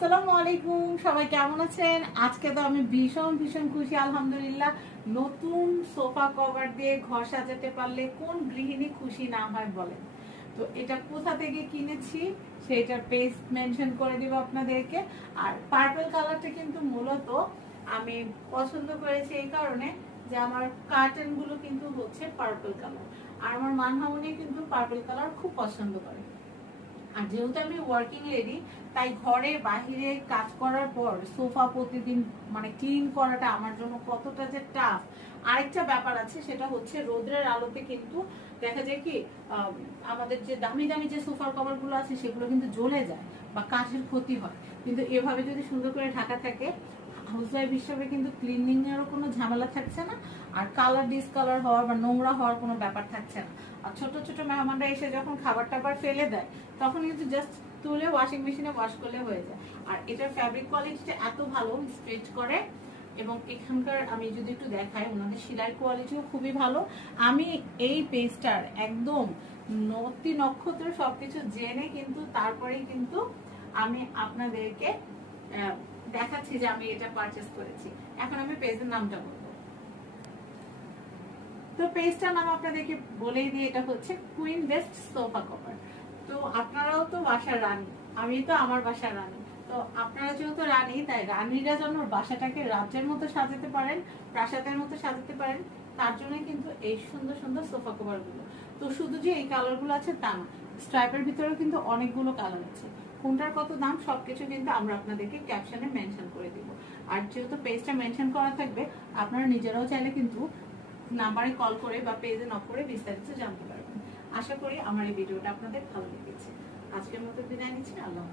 আসসালামু আলাইকুম, সবাই কেমন আছেন? আজকে তো আমি ভীষণ ভীষণ খুশি, আলহামদুলিল্লাহ। নতুন সোফা কভার দিয়ে ঘর সাজাতে পারলে কোন গৃহিণী খুশি না হয় বলেন। তো এটা কোথা থেকে কিনেছি সেটার পেজ মেনশন করে দিব আপনাদেরকে। আর পার্পল কালারটা কিন্তু মূলত আমি পছন্দ করেছি এই কারণে যে আমার কার্টেনগুলো কিন্তু হচ্ছে পার্পল কালার আর আমার মানহামনি কিন্তু পার্পল কালার খুব পছন্দ করে। আর যেহেতু আমি ওয়ার্কিং লেডি তাই ঘরে বাহিরে কাজ করার পর সোফা প্রতিদিন মানে ক্লিন করাটা আমার জন্য কতটা যে টাফ আরেকটা ব্যাপার আছে সেটা হচ্ছে রোদ্রের আলোতে কিন্তু দেখা যায় কি আম, আমাদের যে দামি দামি যে সোফার কভারগুলো আছে সেগুলো কিন্তু জ্বলে যায় বা কাঠের ক্ষতি হয়। কিন্তু এভাবে যদি সুন্দর করে ঢাকা থাকে হাউস ওয়াইফ হিসাবে কিন্তু ক্লিনিং এরও কোনো ঝামেলা থাকছে না, আর কালার ডিসকালার হওয়ার বা নোংরা হওয়ার কোনো ব্যাপার থাকছে না। আর ছোট ছোট মেহমানরা এসে যখন খাবার টাবার ফেলে দেয়, তখন কিন্তু জাস্ট তুলে ওয়াশিং মেশিনে ওয়াশ করলে হয়ে যায়। আর এটার ফ্যাব্রিক কোয়ালিটিটা এত ভালো স্ট্রেচ করে, এবং এখানকার আমি যদি একটু দেখাই, ওনাদের সেলাই কোয়ালিটিও খুবই ভালো। আমি এই পেজটার একদম নতি নক্ষত্র সবকিছু জেনে কিন্তু তারপরেই কিন্তু আমি আপনাদেরকে দেখাচ্ছি যে আমি এটা পারচেস করেছি। এখন আমি পেজের নামটা বলব। তো পেজটার নাম আপনাদেরকে বলেই দিয়ে এটা হচ্ছে কুইন বেস্ট সোফা কভার তো আপনারাও তো বাসার রানী আমি তো আমার বাসার রানী। তো আপনারা যেহেতু রানী, তাই রানীরা যেন বাসাটাকে রাজ্যের মতো সাজাতে পারেন, প্রাসাদের মতো সাজাতে পারেন, তার জন্য কিন্তু এই সুন্দর সুন্দর সোফা কভারগুলো। তো শুধু যে এই কালারগুলো আছে তা না স্ট্রাইপের ভিতরেও কিন্তু অনেকগুলো কালার আছে। কোনটার কত দাম, সবকিছু কিন্তু আমরা আপনাদেরকে ক্যাপশনে মেনশন করে দিব। আর যেহেতু পেজটা মেনশন করা থাকবে, আপনারা নিজেরাও চাইলে কিন্তু নাম্বারে কল করে বা পেজে নক করে বিস্তারিত জানতে পারবেন। আশা করি আমার এই ভিডিওটা আপনাদের ভালো লেগেছে। আজকের মতো বিদায় নিচ্ছি, আল্লাহ।